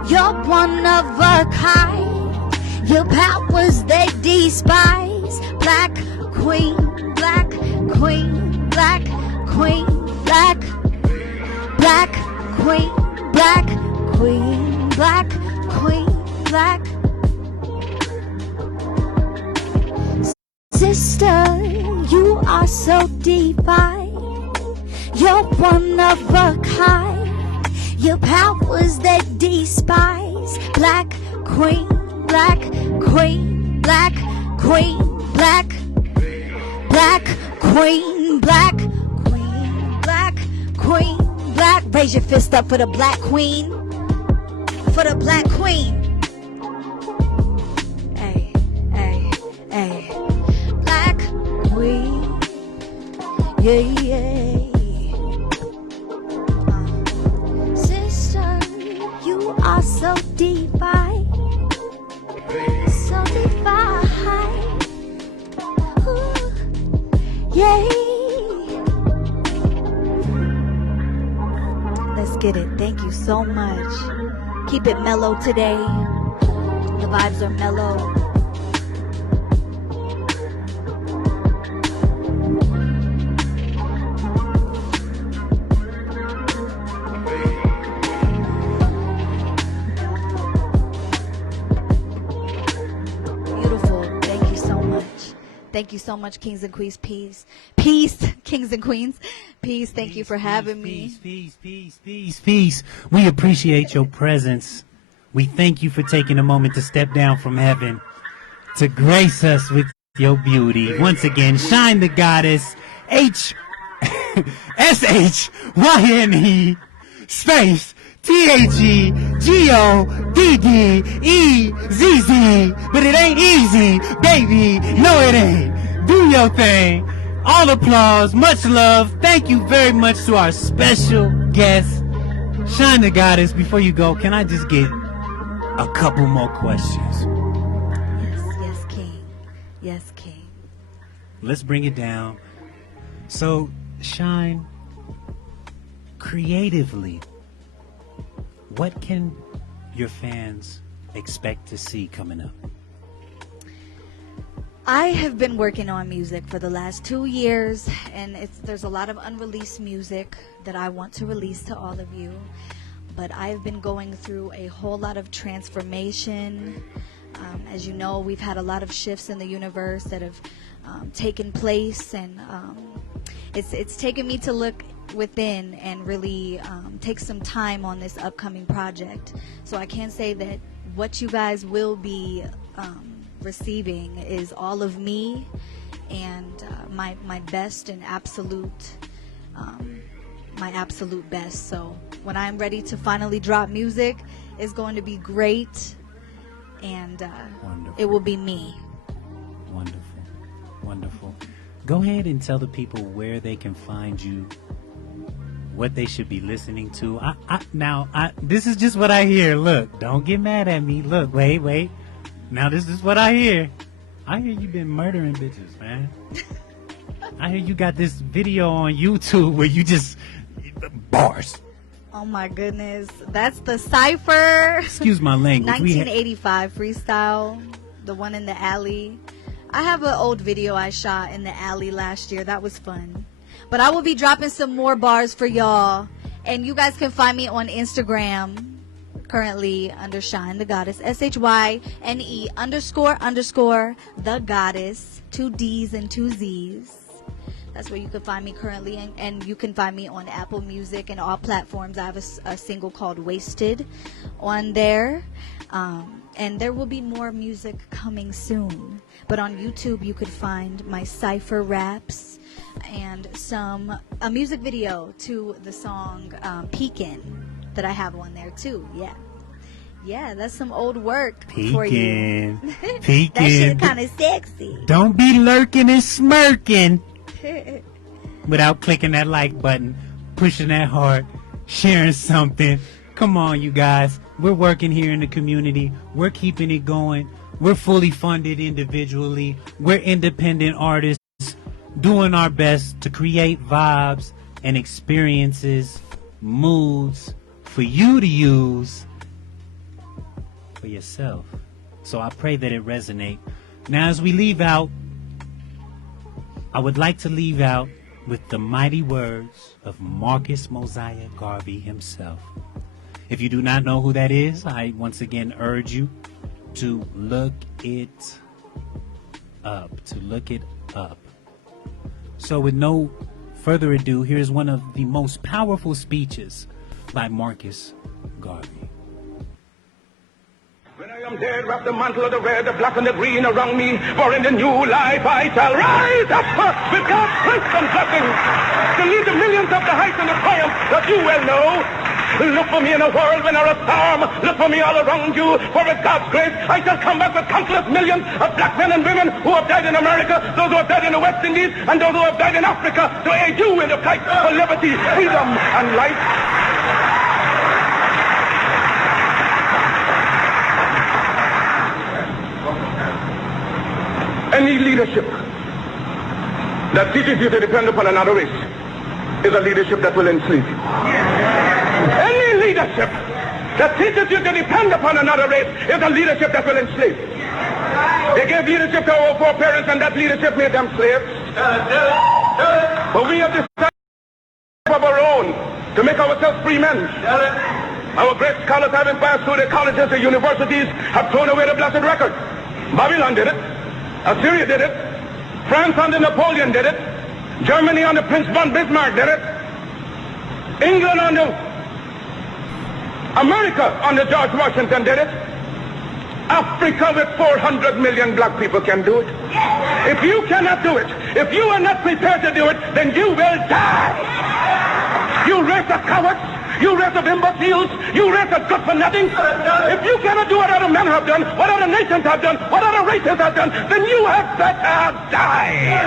You're one of a kind. Your powers they despise. Black queen, black queen, black queen, black, black queen, black queen, black queen, black. Sister, you are so divine. You're one of a kind. Your powers that despise. Black queen, black queen, black queen, black, black queen, black queen, black queen, black. Raise your fist up for the black queen. For the black queen. Hey, hey, hey. Black queen. Yeah, yeah. Sister, you are so divine. So divine. Ooh, yeah. Let's get it. Thank you so much. Keep it mellow today. The vibes are mellow. Beautiful. Thank you so much. Thank you so much, kings and queens. Peace. Peace, kings and queens. Peace. Thank you for having me. Peace. We appreciate your presence. We thank you for taking a moment to step down from heaven to grace us with your beauty. Once again, Shyne TheGoddezz, SHYNE space THEGODDEZZ. But it ain't easy, baby. No, it ain't. Do your thing. All applause, much love. Thank you very much to our special guest, Shyne TheGoddezz. Before you go, can I just get a couple more questions? Yes, king. Yes, king. Let's bring it down. So, Shyne, creatively, what can your fans expect to see coming up? I have been working on music for the last 2 years, and there's a lot of unreleased music that I want to release to all of you. But I've been going through a whole lot of transformation. As you know, we've had a lot of shifts in the universe that have taken place, and it's taken me to look within and really take some time on this upcoming project. So I can say that what you guys will be receiving is all of me and my best and absolute my absolute best. So when I'm ready to finally drop music, it's going to be great, and it will be me. Wonderful. Go ahead and tell the people where they can find you, what they should be listening to. Now, this is just what I hear. Look, don't get mad at me. Look, wait. Now this is what I hear. I hear you been murdering bitches, man. I hear you got this video on YouTube where you just bars. Oh my goodness, that's the cypher. Excuse my language. 1985 freestyle, the one in the alley. I have an old video I shot in the alley last year. That was fun. But I will be dropping some more bars for y'all. And you guys can find me on Instagram currently under Shyne TheGoddezz, SHYNE__TheGoddezz, 2 D's and 2 Z's. That's where you can find me currently, and you can find me on Apple Music and all platforms. I have a single called Wasted on there, and there will be more music coming soon. But on YouTube you could find my cypher raps and a music video to the song Peekin' that I have on there too. Yeah, that's some old work for you. Peekin'. That shit kind of sexy. Don't be lurking and smirking without clicking that like button, pushing that heart, sharing something. Come on, you guys. We're working here in the community. We're keeping it going. We're fully funded individually. We're independent artists doing our best to create vibes and experiences, moods for you to use for yourself. So I pray that it resonates. Now, as we leave out, I would like to leave out with the mighty words of Marcus Mosiah Garvey himself. If you do not know who that is, I once again urge you to look it up. So with no further ado, here's one of the most powerful speeches by Marcus Garvey. When I am dead, wrap the mantle of the red, the black, and the green around me, for in the new life I shall rise up with God's strength and blessings to lead the millions up the heights and the triumph that you well know. Look for me in a world when there is storm. Look for me all around you, for with God's grace I shall come back with countless millions of black men and women who have died in America, those who have died in the West Indies, and those who have died in Africa, to aid you in the fight for liberty, freedom, and life. Any leadership that teaches you to depend upon another race is a leadership that will enslave you. Any leadership that teaches you to depend upon another race is a leadership that will enslave you. They gave leadership to our foreparents, and that leadership made them slaves. But we have decided of our own to make ourselves free men. Our great scholars, having passed through the colleges and universities, have thrown away the blessed record. Babylon did it. Assyria did it. France under Napoleon did it. Germany under Prince von Bismarck did it. England under America under George Washington did it. Africa with 400 million black people can do it. If you cannot do it, if you are not prepared to do it, then you will die. You race of cowards. You race of imbeciles, you race of good for nothing. If you cannot do what other men have done, what other nations have done, what other races have done, then you had better die.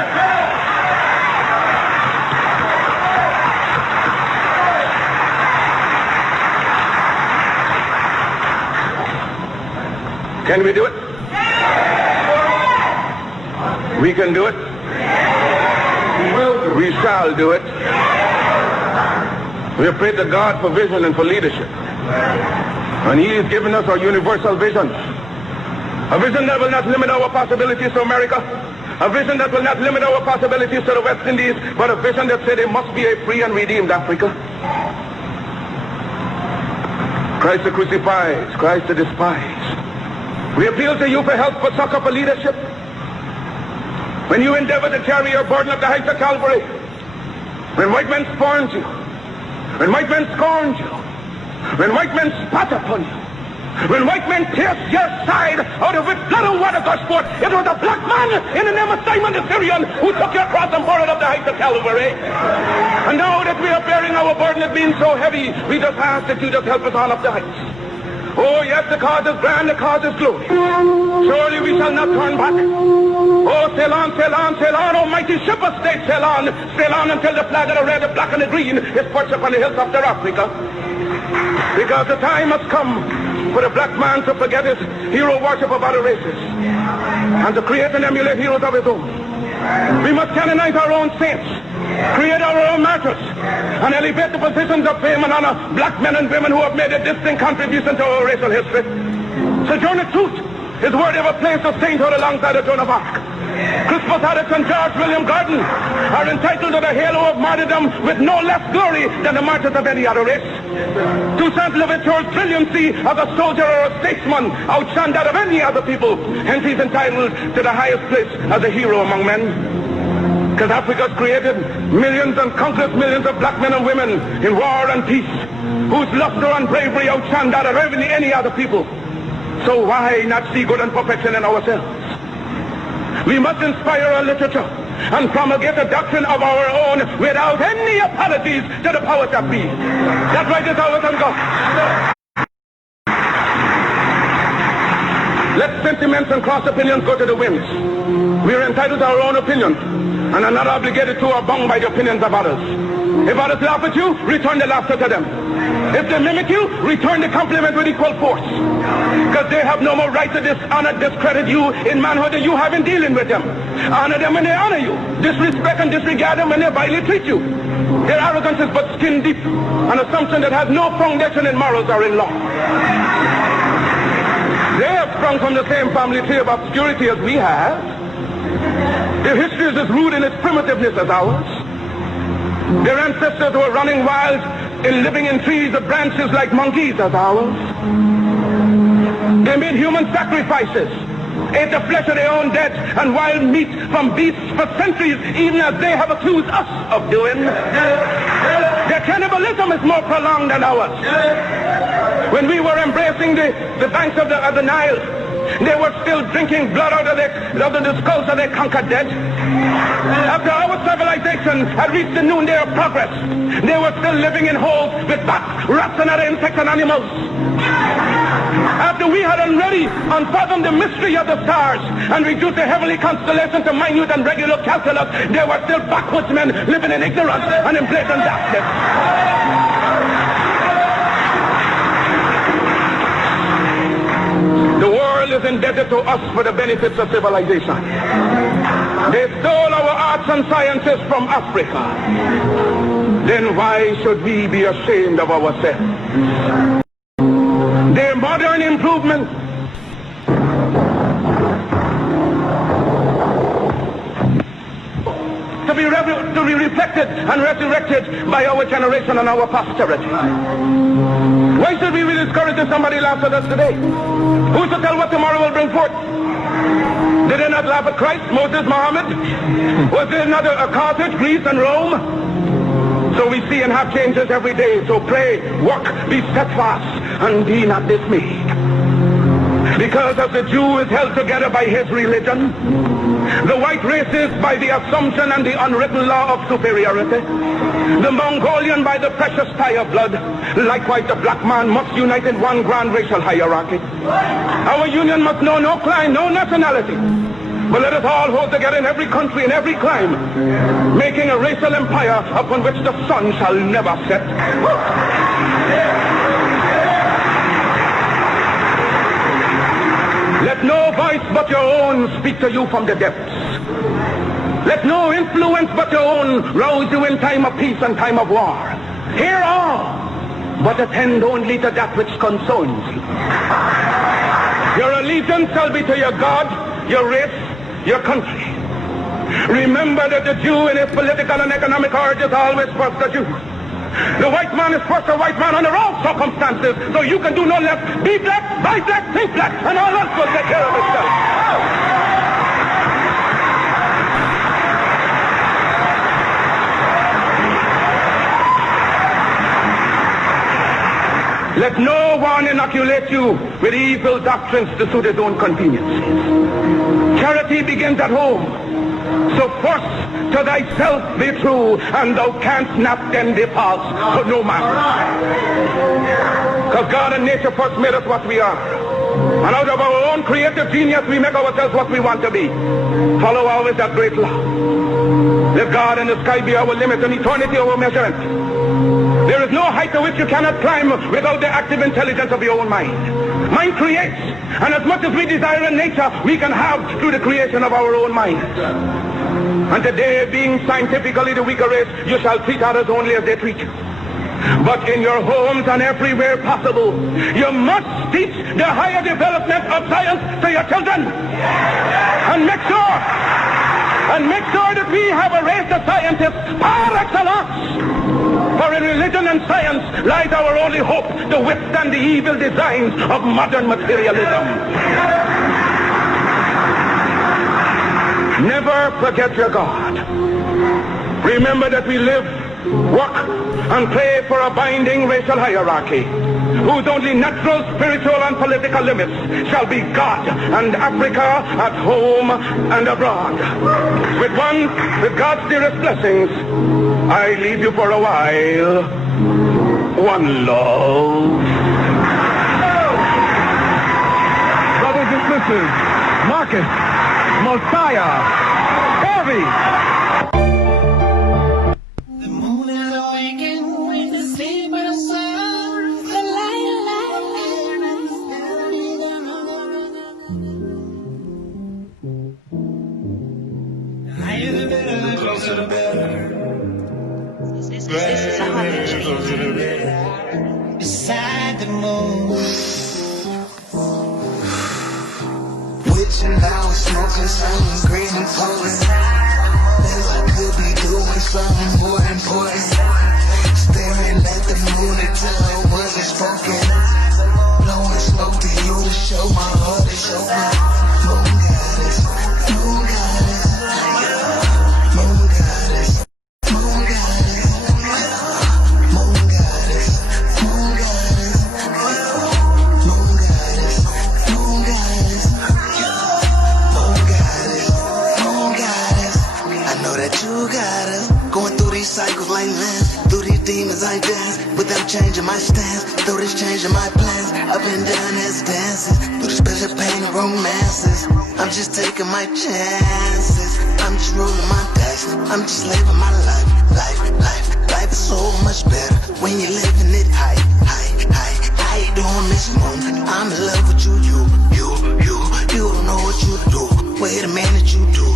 Can we do it? We can do it. We shall do it. We have prayed to God for vision and for leadership. And He has given us our universal vision. A vision that will not limit our possibilities to America. A vision that will not limit our possibilities to the West Indies, but a vision that said there must be a free and redeemed Africa. Christ the crucified, Christ the despised. We appeal to you for help, for succor, for leadership. When you endeavor to carry your burden up the heights of Calvary, when white men scorned you, when white men scorned you, when white men spat upon you, when white men pierced your side out of which blood and water gushed forth, it was a black man in the name of Simon the Syrian who took your cross and bore it up the heights of Calvary. And now that we are bearing our burden of being so heavy, we just ask that you just help us all up the heights. Oh yes, the cause is grand, the cause is glory. Surely we shall not turn back. Oh, sail on, sail on, sail on, oh mighty ship of state, sail on until the flag of the red, the black, and the green is perched upon the hilltops of Africa. Because the time has come for the black man to forget his hero worship of other races and to create and emulate heroes of his own. We must canonize our own saints, create our own martyrs, and elevate the positions of fame and honor black men and women who have made a distinct contribution to our racial history. Sojourner Truth is worthy of a place of sainthood alongside the Joan of Arc. Crispus Attucks and George William Gordon are entitled to the halo of martyrdom with no less glory than the martyrs of any other race. Toussaint Louverture's brilliancy as a soldier or a statesman outshone that of any other people. Hence he's entitled to the highest place as a hero among men. Because Africa's created millions and countless millions of black men and women in war and peace, whose luster and bravery outshone that of any other people. So why not see good and perfection in ourselves? We must inspire our literature and promulgate the doctrine of our own without any apologies to the powers that be. That right is ours and God. Let sentiments and cross opinions go to the winds. We are entitled to our own opinion and are not obligated to or bound by the opinions of others. If others laugh at you, return the laughter to them. If they mimic you, return the compliment with equal force. Because they have no more right to dishonor, discredit you in manhood than you have in dealing with them. Honor them when they honor you. Disrespect and disregard them when they vilely treat you. Their arrogance is but skin deep, an assumption that has no foundation in morals or in law. They have sprung from the same family tree of obscurity as we have. Their history is as rude in its primitiveness as ours. Their ancestors were running wild in living in trees of branches like monkeys as ours. They made human sacrifices, ate the flesh of their own dead and wild meat from beasts for centuries, even as they have accused us of doing. Their cannibalism is more prolonged than ours. When we were embracing the banks of the Nile, they were still drinking blood out of the skulls of their conquered dead. After our civilization had reached the noonday of progress, they were still living in holes with bats, rats, and other insects and animals. After we had already unfathomed the mystery of the stars and reduced the heavenly constellation to minute and regular calculus, they were still backwoodsmen living in ignorance and in blatant darkness. The world is indebted to us for the benefits of civilization. They stole our arts and sciences from Africa. Then why should we be ashamed of ourselves? Their modern improvement to be reflected and resurrected by our generation and our posterity. Why should we be discouraged if somebody laughs at us today? Who's to tell what tomorrow will bring forth? Did they not laugh at Christ, Moses, Muhammad? Was there not a Carthage, Greece, and Rome? So we see and have changes every day. So pray, work, be steadfast, and be not dismayed. Because as the Jew is held together by his religion, the white race is by the assumption and the unwritten law of superiority, the Mongolian by the precious tie of blood, likewise the black man must unite in one grand racial hierarchy. Our union must know no clime, no nationality, but let us all hold together in every country, in every clime, making a racial empire upon which the sun shall never set. Let no voice but your own speak to you from the depths. Let no influence but your own rouse you in time of peace and time of war. Hear all, but attend only to that which concerns you. Your allegiance shall be to your God, your race, your country. Remember that the Jew in his political and economic origin is always first a Jew. The white man is first a white man under all circumstances, so you can do no less. Be black, buy black, think black, and all else will take care of itself. Let no one inoculate you with evil doctrines to suit his own conveniences. Charity begins at home. So first to thyself be true, and thou canst not then depart to no man. Because God and nature first made us what we are. And out of our own creative genius we make ourselves what we want to be. Follow always that great law. Let God and the sky be our limit and eternity our measurement. There is no height to which you cannot climb without the active intelligence of your own mind. Mind creates, and as much as we desire in nature, we can have through the creation of our own minds. And today, being scientifically the weaker race, you shall treat others only as they treat you. But in your homes and everywhere possible, you must teach the higher development of science to your children. And make sure and make sure that we have a race of scientists par excellence. For in religion and science lies our only hope to withstand the evil designs of modern materialism. Never forget your God. Remember that we live, work, and play for a binding racial hierarchy, whose only natural, spiritual, and political limits shall be God and Africa at home and abroad. With God's dearest blessings, I leave you for a while. One love. Brothers and sisters, Marcus Mosiah Garvey. Beside the moon, witching out, smoking something green and potent. Feel I could be doing something more important. Staring at the moon until I wasn't spoken. Blowing smoke to you to show my heart is open. Moon goddess, moon goddess, moon goddess, moon goddess, moon goddess, moon goddess, moon goddess, moon goddess, moon goddess, moon goddess. I know that you got us going through these cycles like lambs. Through these demons I dance without changing my stance. Through this changing my plans, up and down as dances. Through the special pain of romances, I'm just taking my chances. I'm just rolling my dice, I'm just living my life. Life is so much better when you're living it high. How you doing, Miss Moon? I'm in love with you. You don't know what you do. Wait a minute, you do.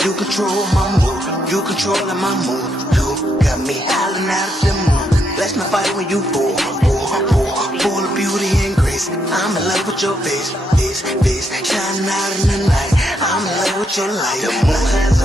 You control my mood, you controlling my mood. You got me howling out of the moon. Let's not fight when you full of beauty and grace. I'm in love with your face, shining out in the night. I'm in love with your light. The moon has